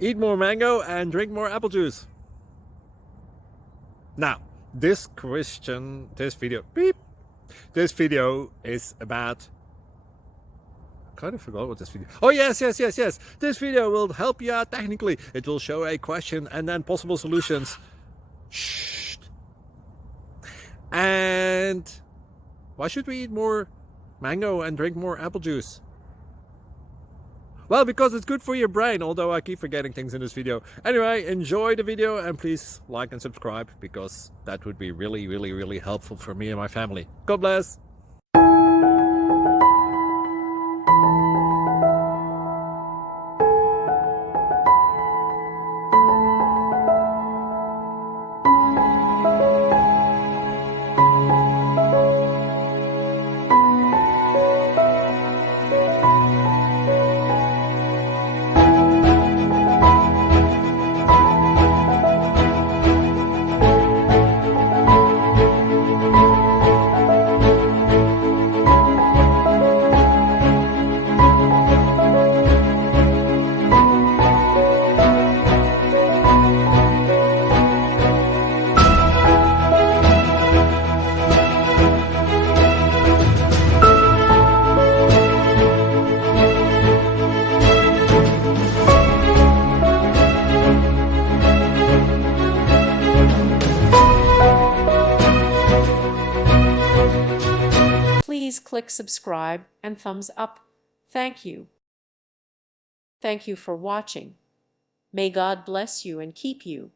Eat more mango and drink more apple juice. Now, this video is about, I kind of forgot what this video. Oh, yes. This video will help you out technically. It will show a question and then possible solutions. Shh. And why should we eat more mango and drink more apple juice? Well, because it's good for your brain, although I keep forgetting things in this video. Anyway, enjoy the video and please like and subscribe, because that would be really helpful for me and my family. God bless! Please click subscribe and thumbs up. Thank you. Thank you for watching. May God bless you and keep you.